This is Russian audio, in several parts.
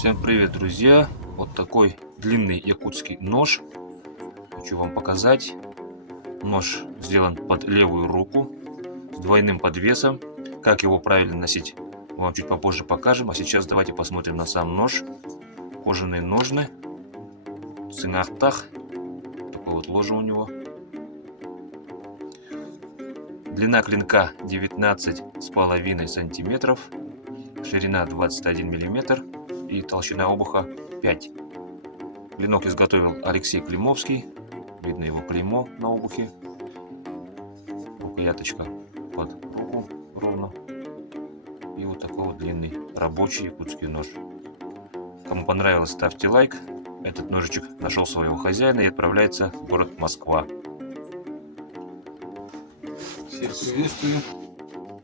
Всем привет, друзья! Вот такой длинный якутский нож. Хочу вам показать. Нож сделан под левую руку с двойным подвесом. Как его правильно носить, мы вам чуть попозже покажем. А сейчас давайте посмотрим на сам нож. Кожаные ножны. Сынгахтах. Такое вот ложе у него. Длина клинка 19,5 сантиметров. Ширина 21 миллиметр. И толщина обуха 5. Клинок изготовил Алексей Климовский. Видно его клеймо на обухе. Рукояточка под руку ровно. И вот такой вот длинный рабочий якутский нож. Кому понравилось, ставьте лайк. Этот ножичек нашел своего хозяина и отправляется в город Москва. Всех приветствую.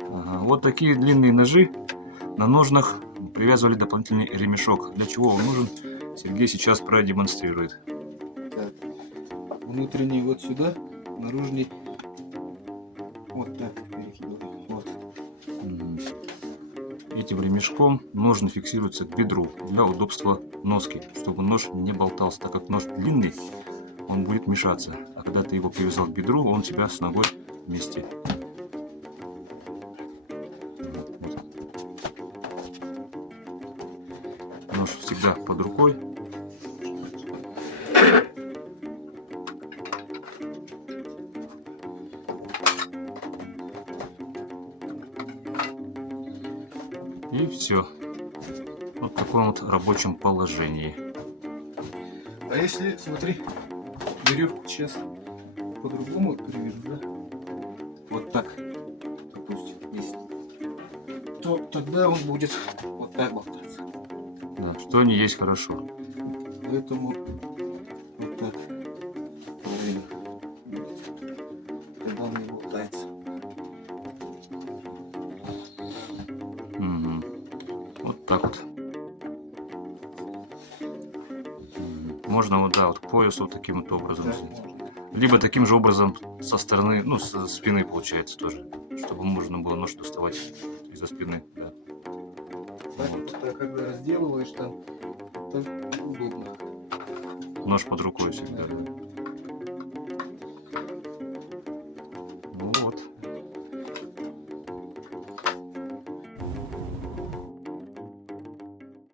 Ага, вот такие длинные ножи. На ножнах привязывали дополнительный ремешок. Для чего он нужен, Сергей сейчас продемонстрирует. Так, внутренний вот сюда, наружный вот так перекидываем. Вот. Этим ремешком ножны фиксируются к бедру для удобства носки, чтобы нож не болтался. Так как нож длинный, он будет мешаться. А когда ты его привязал к бедру, он у тебя с ногой вместе. Нож всегда под рукой. И все. Вот в таком вот рабочем положении. А если, смотри, веревку сейчас по-другому привяжу, да? Вот так, допустим, если, то тогда он будет вот так болтаться. Да, что не есть хорошо. Поэтому вот так правильно будет. Тогда он не болтается. Вот так вот. Можно вот, да, вот к поясу вот таким вот образом. Так, можно. Либо таким же образом со стороны, ну, со спины получается тоже. Чтобы можно было нож доставать из-за спины. Да. Так, Вот. так, когда разделываешь, там так удобно. Нож под рукой всегда. Да.